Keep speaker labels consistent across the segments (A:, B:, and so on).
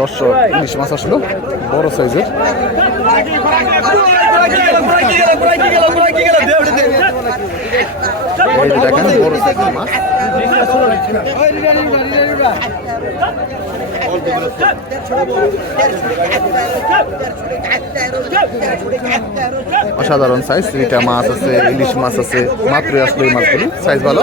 A: দর্শক ইলিশ মাছ আসলো, বড় সাইজের। দেখেন, বড় সাইজের মাছ। অসাধারণ সাইজ এটা মাছ আছে, ইলিশ মাছ আছে, মাত্রই আসলো এই মাছগুলি। সাইজ ভালো?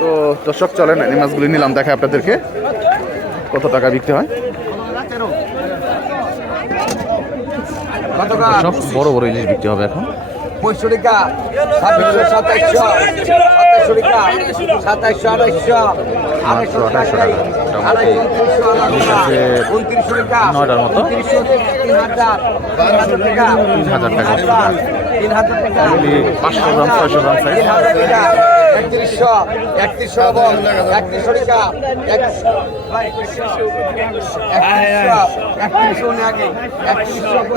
A: তো দর্শক চলেন এই মাছগুলি নিলাম দেখা আপনাদেরকে। কত টাকা বিক্রি হয়? সব বড় বড় ইলিশ বিক্রি হবে এখন।
B: ছাব্বিশশো সাতাইশশো সাতাইশশো কা সাতাইশশো আড়াইশশো
A: আড়াইশো, আড়াইশো টাকা। নয়টার মতো।
B: তিন হাজার টাকা।
A: পাঁচশো গ্রাম ছয়শো গ্রাম সাইজ
B: একত্রিশশো একত্রিশশো এবং একত্রিশশো টাকা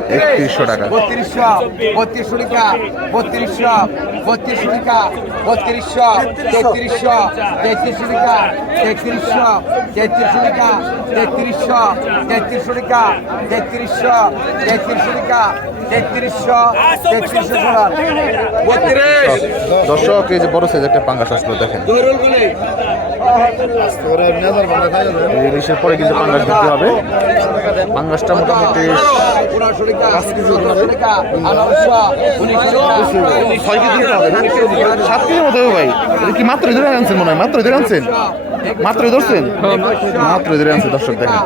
B: একত্রিশশো
A: টাকা।
B: বত্রিশশো বত্রিশশো টাকা বত্রিশশো বত্রিশশো টাকা বত্রিশশো তেত্রিশশো তেত্রিশশো টাকা তেত্রিশশো তেত্রিশশো টাকা তেত্রিশশো তেত্রিশশো টাকা তেত্রিশশো তেত্রিশশো টাকা তেত্রিশশো তেত্রিশশো বত্রিশ।
A: দর্শক এই যে বড় সাইজ একটা পাঙ্গাস আসলো দেখেন। ইলিশের পরে কিন্তু পাঙ্গাস দিতে হবে। পাঙ্গাসটা মোটামুটি ছয় কেজি হবে সাত কেজির মতো হবে ভাই। কি মাত্র ধরে আনছেন মনে হয়? মাত্র ধরে আনছেন? মাত্রই ধরছেন? মাত্রই ধরে আনছে দর্শক দেখেন।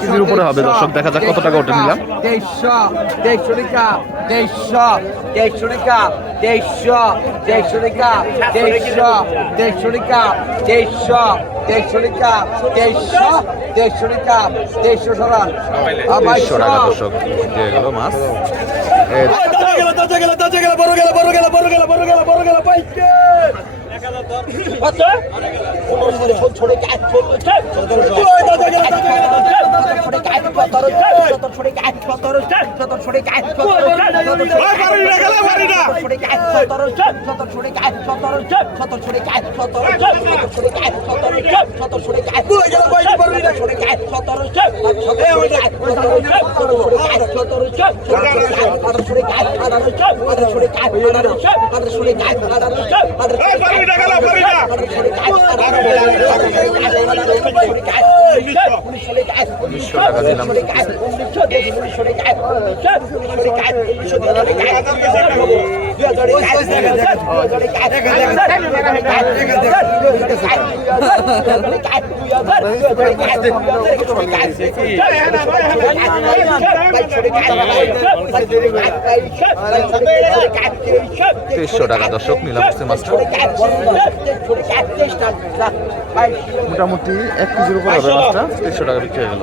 A: কেজির উপরে হবে দর্শক দেখা যাক কত টাকা ওটা নিলাম
B: তেইশশো তেইশশো টাকা তেইশশো তেইশশো টাকা তেইশশো তেইশশো টাকা তেইশশো তেইশশো টাকা তেইশশো তেইশশো টাকা তেইশশো তেইশশো টাকা তেইশশো সরান
A: তেইশশো টাকা দর্শক দিয়ে গেল মাছ। ছোট ছোট এই উনিশশো টাকা দিলাম তেইশশো টাকা দর্শক নিলাম মাছটা মোটামুটি এক কেজির উপর হবে মাছটা। তেইশশো টাকা বিক্রি হয়ে গেল।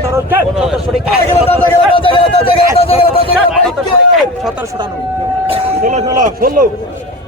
A: পনেরোশো টাকা নিয়ে দিতেছে দর্শক অবশ্যই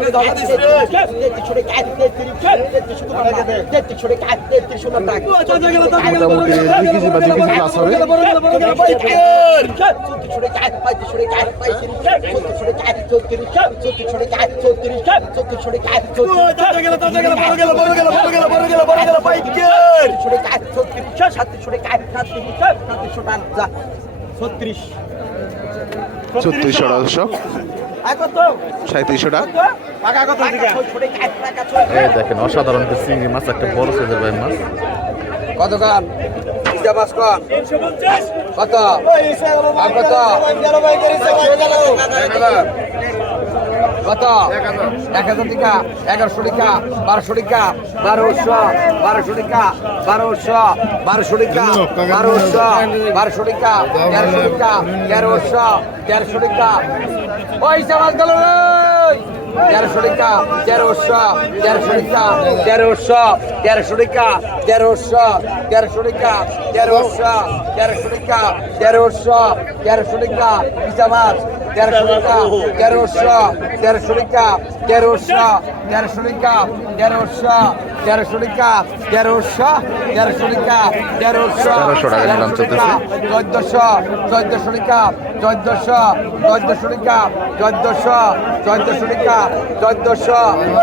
A: মোটামুটি দুই কেজি বা দুই কেজি প্লাস হবে ছত্রিশশো টাকা দর্শক সাঁত্রিশশো টাকা এই দেখেন অসাধারণ চিংড়ি মাছ একটা বড় সাইজের ভাই মাছ
B: কত গান মাছ কর কত কত কত? এক হাজার টাকা, এগারোশো টাকা, বারোশো টাকা, বারোশো বারোশো টাকা, বারোশো বারোশো টাকা, বারোশো বারোশো টাকা, তেরোশো টাকা, তেরোশো তেরোশো টাকা। ওই সমাজ গেল তেরোশো টাকা, তেরোশো তেরোশো টাকা, তেরোশো তেরোশো টাকা, তেরোশো তেরোশো টাকা, তেরোশো তেরোশো টাকা, তেরোশো তেরোশো টাকা পিসা মাছ তেরোশো তেরোশো টাকা তেরোশো তেরোশো টাকা তেরোশো তেরোশো টাকা তেরোশো তেরোশো টাকা তেরোশো
A: 1300 টাকা নিলাম চলতেছে।
B: চোদ্দশো চোদ্দশো টাকা চোদ্দশো চোদ্দশো টাকা চোদ্দশো চোদ্দশো টাকা চোদ্দশো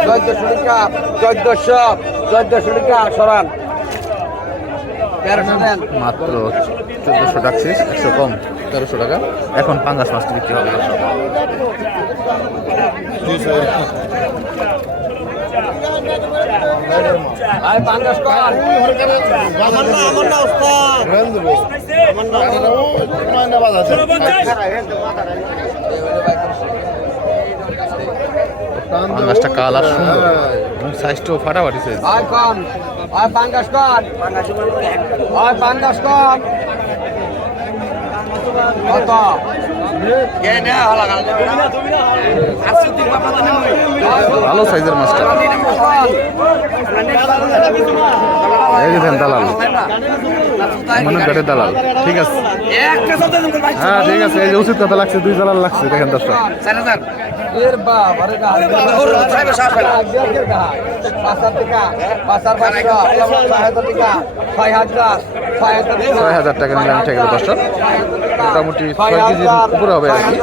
B: চোদ্দশো টাকা চোদ্দশো চোদ্দশো টাকা সরান
A: মাত্র চোদ্দোশো ডাকছিস একশো কম তেরোশো টাকা। এখন পাঙ্গাস মাছটি বিক্রি হবে। পাঙ্গাসটা কালার সুন্দর। এবং সাইজটাও ফাটাফাটি সাইজ
B: আয় পাঙ্গাস কর। আয় পাঙ্গাস কর। কত?
A: ভালো সাইজের মাছটা। এই যে দালাল। মানুষ ঘাটে দালাল। ঠিক আছে। হ্যাঁ ঠিক আছে। এই যে উচিত কথা লাগছে দুই দালাল লাগছে। দেখেন দর্শক।
B: এর বাপ আরে গা পাঁচার টাকা পাঁচার হাজার টাকা ছয় হাজার ছয় হাজার টাকা
A: ছয় হাজার টাকা নিলাম ঠিক আছে দর্শক মোটামুটি ছয় কেজির উপরে হবে আর কি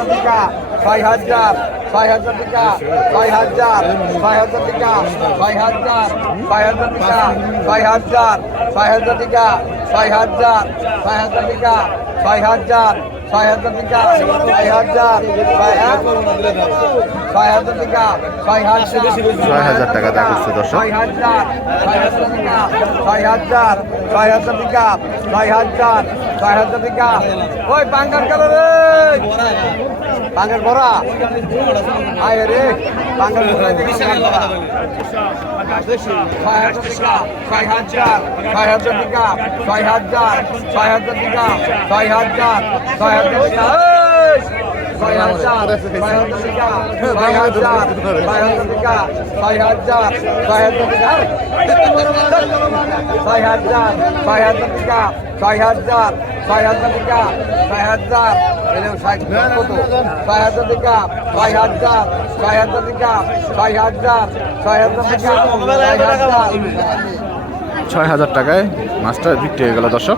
B: ছয় হাজার ছয় হাজার টাকা ছয় হাজার ছয় হাজার টাকা ছয় হাজার ছয় হাজার টাকা ছয় হাজার ছয় হাজার টাকা ছয় হাজার ছয় হাজার টাকা ছয় হাজার ছয় হাজার টাকা ছয় হাজার ছয় হাজার টাকা ছয় হাজার
A: ছয় হাজার টাকা দেখাচ্ছে দর্শক।
B: ছয় হাজার ছয় হাজার টাকা ছয় হাজার ছয় হাজার টাকা ছয় হাজার ছয় হাজার টাকা ওই পাঙ্গার গেল রে। পাঙ্গার ভরা আয় রে। পাঙ্গার ছয় হাজার টাকা ছয় হাজার ছয় হাজার টাকা ছয় হাজার ছয় হাজার টাকা ছয় হাজার ছয় হাজার টাকা! ছয় হাজার
A: টাকায় মাছটা বিক্রি হয়ে গেল দর্শক।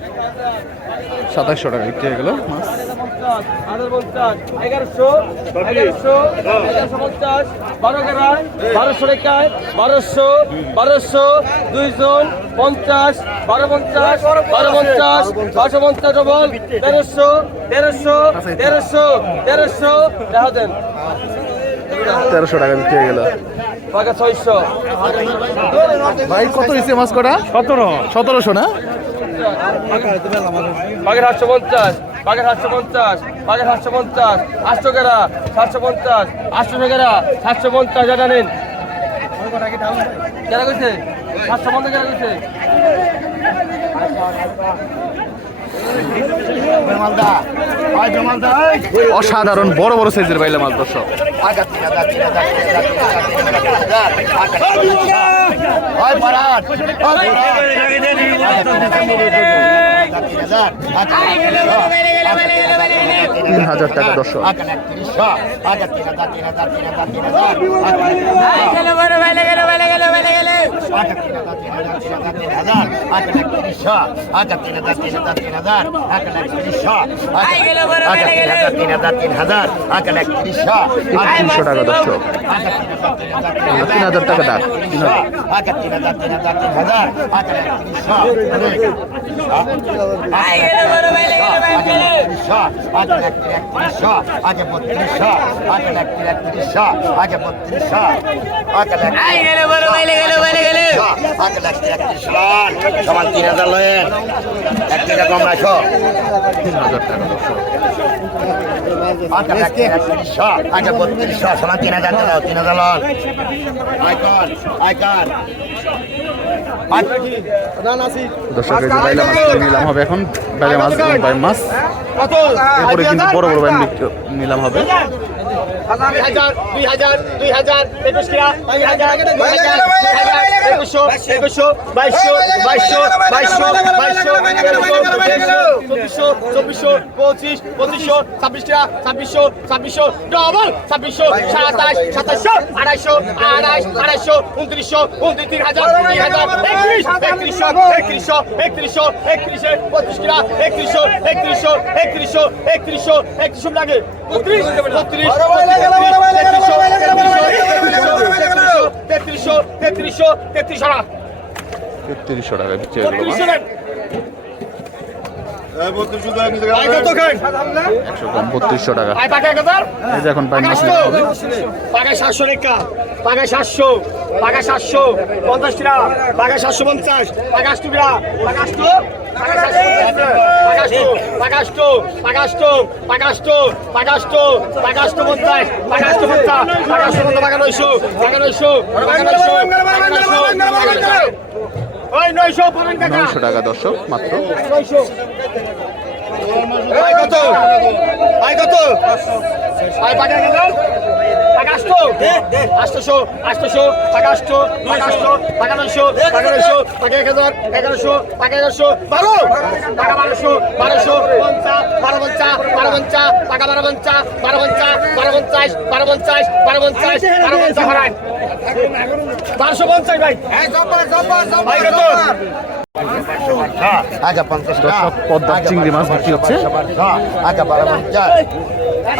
A: সাতাশশো টাকা বিক্রি হয়ে গেল। মাছ
C: এগারোশো এগারোশো এগারোশো পঞ্চাশ বারো গেরায় বারোশো রেখায় বারোশো বারোশো দুইজন পঞ্চাশ বারো পঞ্চাশ বারো পঞ্চাশ বারোশো পঞ্চাশ ডবল তেরোশো তেরোশো তেরোশো তেরোশো। দেখা দেন।
A: তেরোশো টাকা বিক্রি হয়ে গেল। ভাই কত হয়েছে মাছ কটা?
C: সতেরো।
A: সতেরোশো না?
C: বাঘের সাতশো পঞ্চাশ, বাঘের সাতশো পঞ্চাশ, বাঘের সাতশো পঞ্চাশ আটশো গেরা, সাতশো পঞ্চাশ আটশো গেরা, সাতশো পঞ্চাশ, এটা নিন। কইছে?
A: অসাধারণ বড় বড় সাইজের বাইলা মাছ দর্শক তিন হাজার টাকা দর্শক তিনশো টাকা দর্শক। তিন হাজার টাকা ডাক তিন হাজার
D: আগে বত্রিশ আগে লাখ একত্রিশ আগে বত্রিশ আগে লাখ আগে লাখ একত্রিশ সমান তিন হাজার লয়ে এক টাকা কম রাখো
A: তিন হাজার টাকা আগে
D: লাখ একত্রিশ আগে বত্রিশ সমান তিন হাজার টাকা তিন হাজার লন
A: দর্শক বাইলা মাছ নিলাম হবে এখন। বাইলা মাছ বাই মাছ। এরপরে কিন্তু বড় বড় নিলাম হবে।
C: দুই হাজার দুই হাজার দুই হাজার, একুশ কিরা, দুই হাজার দুই হাজার দুই হাজার, একুশশো একুশশো, বাইশশো বাইশশো বাইশশো বাইশশো তেইশশো চব্বিশশো চব্বিশশো পঁচিশ, পঁচিশশো, ছাব্বিশ কিরা, ছাব্বিশশো ছাব্বিশশো ডবল ছাব্বিশশো, সাতাশ, সাতাশশো, আড়াইশো, আড়াইশ, আড়াইশো, উনত্রিশশো, উনত্রিশ তিন হাজার তিন হাজার, একত্রিশ, একত্রিশশো একত্রিশশো একত্রিশশো, একত্রিশে পঁচিশ কিরা, একত্রিশশো একত্রিশশো একত্রিশশো একত্রিশশো একত্রিশশো লাগে। তেত্রিশশো তেত্রিশশো তেত্রিশশো
A: টাকা
C: তেত্রিশশো টাকা দিচ্ছে
A: একশো কম বত্রিশশো টাকা এই যে এখন পাই মাছ
C: পাকা সাতশো রেখা। পাকা সাতশো। পাকা সাতশো। পঞ্চাশ টাকা পাকা সাতশো পঞ্চাশ। পাকা আশটু টাকা পাকা আশটু পাকাষ্টু পাকাষ্টু পাকাষ্টু পাকাষ্টু পাকাষ্টু পঞ্চাশ পাকাষ্টু পঞ্চাশ পাকাষ্টু পঞ্চাশ পাকানৈশো পাকানৈশো পাকানৈশো পাকানৈশো নয়শো
A: টাকা দর্শক, মাত্র।
C: কত? আয় কত? আয় পাকা আষ্ট আষ্টশো আষ্টশো পাকা আষ্ট পাকা নয়শো পাকা নয়শো পাকা এক হাজার এগারোশো পাকা এগারোশো বারো। পাকা বারোশো বারোশো পঞ্চা বারো পঞ্চা বারো পঞ্চা পাকা বারো পঞ্চা বারো পঞ্চা বারো পঞ্চাশ বারো পঞ্চাশ বারো পঞ্চাশ বারো পঞ্চাশ হরান বারোশো পঞ্চাশ ভাই। ভাই কত?
D: আগে পঞ্চাশ
A: দর্শক পদ্মার চিংড়ি মাছ বিক্রি হচ্ছে।
D: আগে বারো পঞ্চাশ।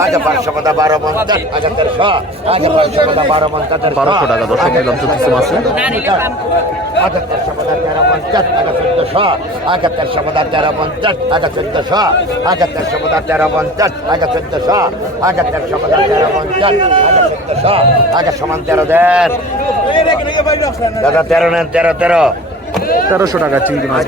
D: আগে পাঁচশো পদা বারো পঞ্চাশ আগে তেরোশো আগে পাঁচশো পদা বারো পঞ্চাশ
A: বারোশো টাকা দর্শক নিলাম চতুর্থ মাছে
D: আগে তেরোশো পদা তেরো পঞ্চাশ আগে চোদ্দশো আগে তেরোশো পদা তেরো পঞ্চাশ আগে চোদ্দশো আগে তেরোশো পদা তেরো পঞ্চাশ আগে চোদ্দশো আগে তেরোশো পদা তেরো পঞ্চাশ আগে চোদ্দশো আগে সমান তেরো দেন দাদা তেরো নেন তেরো তেরো।
A: তেরোশো টাকা চিংড়ি মাছ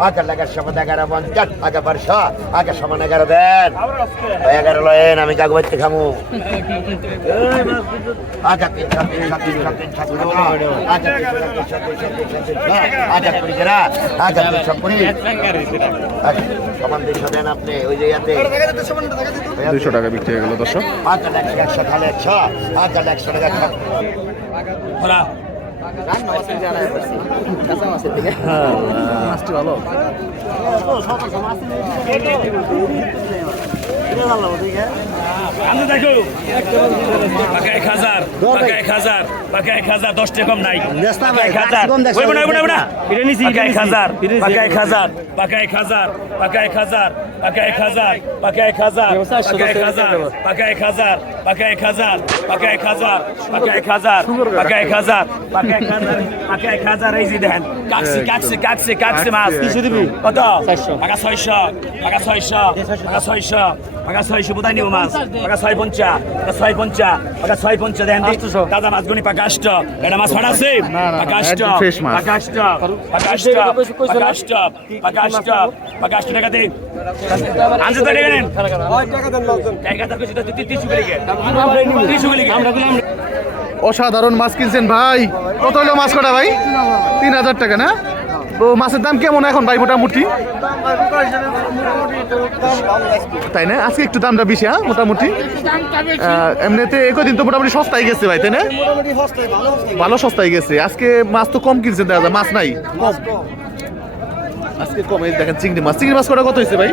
D: আগে লাগা সমান এগারো পঞ্চাশ আগে বারশো আগে সমান এগারো দেন এগারো লয়েন আমি কাকু বাচ্চা খামু আচ্ছা তিন সাত তিন সাত তিন সাত তিন সাত আচ্ছা তিন সাত তিন সাত তিন একশো খালে একশো আচ্ছা একশো টাকা
A: মাছটি ভালো।
E: আমি দেখো পাকা এক হাজার পাকা এক হাজার পাকা এক হাজার দশ টাকা কম নাই পাকা এক হাজার ওইব না ওইব না ওইব না পাকা এক হাজার পাকা এক হাজার পাকা এক হাজার পাকা এক হাজার পাকা এক হাজার পাকা এক হাজার পাকা এক হাজার পাকা এক হাজার পাকা এক হাজার পাকা এক হাজার পাকা এক হাজার পাকা এক হাজার পাকা এক হাজার পাকা এক হাজার এই যে দেখেন কাটছে কাটছে কাটছে কাটছে মাছ কিছু দিবি কত পাকা ছয়শো পাকা ছয়শো পাকা ছয়শো পাকা ছয়শো বোধহয় নিব মাছ। পাকা ছয় পঞ্চা পাকা ছয় পঞ্চা পাকা ছয় পঞ্চা দেন দাদা মাছ পাকা আষ্ট এটা মাছ ফাটাছে
A: না, না,
E: পাকা আষ্ট
A: একদম fresh মাছ।
E: পাকা আষ্ট পাকা আষ্ট পাকা আষ্ট পাকা আষ্ট পাকা আষ্ট টাকা দিন আনছে তো টাকা নেন টাকা তো কিছু তো তিরিশ করে গে তিরিশ আমরা
A: অসাধারণ মাছ কিনছেন ভাই। কত হলো মাছ কটা ভাই? তিন হাজার টাকা না?
E: তো মাছের দাম কেমন এখন ভাই মোটামুটি? তাই না? আজকে একটু দামটা বেশি হ্যাঁ মোটামুটি। এমনিতে একদিন তো মোটামুটি সস্তায় গেছে ভাই তাই না? ভালো সস্তায় গেছে। আজকে মাছ তো কম কিনছেন দাদা মাছ নাই? আজকে কম এই দেখেন চিংড়ি মাছ। চিংড়ি মাছ কটা কত হয়েছে ভাই?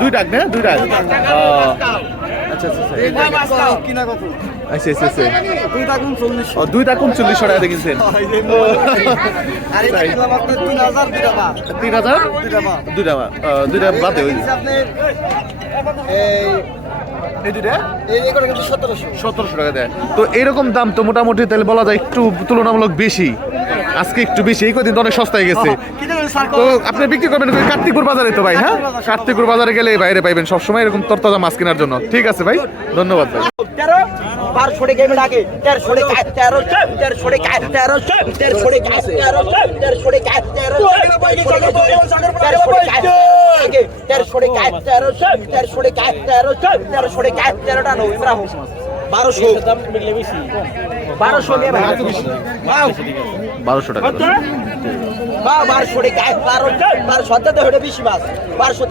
E: দুই টাক না? দুই টাক আহ, আচ্ছা আচ্ছা আচ্ছা ও দুই টাকা উনচল্লিশশো টাকা কিনছেন। তিন হাজার দুইটা মা- দুইটা বাদে ওই। সতেরোশো। টাকা দেয়। তো এরকম দাম তো মোটামুটি তাহলে বলা যায় একটু তুলনামূলক বেশি। আজকে একটু বেশি এই কদিন অনেক সস্তায় গেছে। তো আপনি বিক্রি করবেন? কার্তিকপুর বাজারে তো ভাই হ্যাঁ? কার্তিকপুর বাজারে। গেলে বাইরে পাইবেন সবসময় এরকম তরতাজা মাছ কেনার জন্য। ঠিক আছে ভাই ধন্যবাদ ভাই।
A: তেরো তেরোশো টাকা তেরোশো তেরোশো টাকা তেরোশো তেরোশো টাকা তেরোশো তেরোশো টাকা তেরোশো তেরোশো টাকা তেরোশো তেরোশো টাকা তেরোটা নয় বারোশো বারোশো
E: টাকা।
A: বা বারোশো টাকা বারোশো বারোশো হাতে হলে বেশি মাছ। বারোশো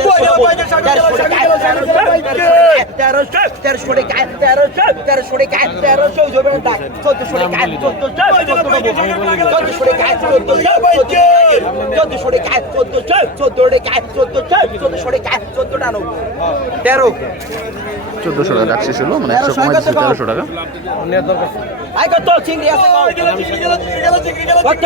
A: তেরোশো তেরোশো টাকা তেরোশো টাকা তেরোশো তেরোশো টাকা তেরোশো জমের ডাক চোদ্দশো টাকা চোদ্দশো টাকা চোদ্দশো টাকা চোদ্দশো চোদ্দ টাকা চোদ্দশো চোদ্দশো টাকা চোদ্দটা নৌ তেরো।
E: চোদ্দশো টাকা রাখছি ছিল মানে একশো দিচ্ছে তেরোশো টাকা?
A: আই কত চিংড়ি আছে কত?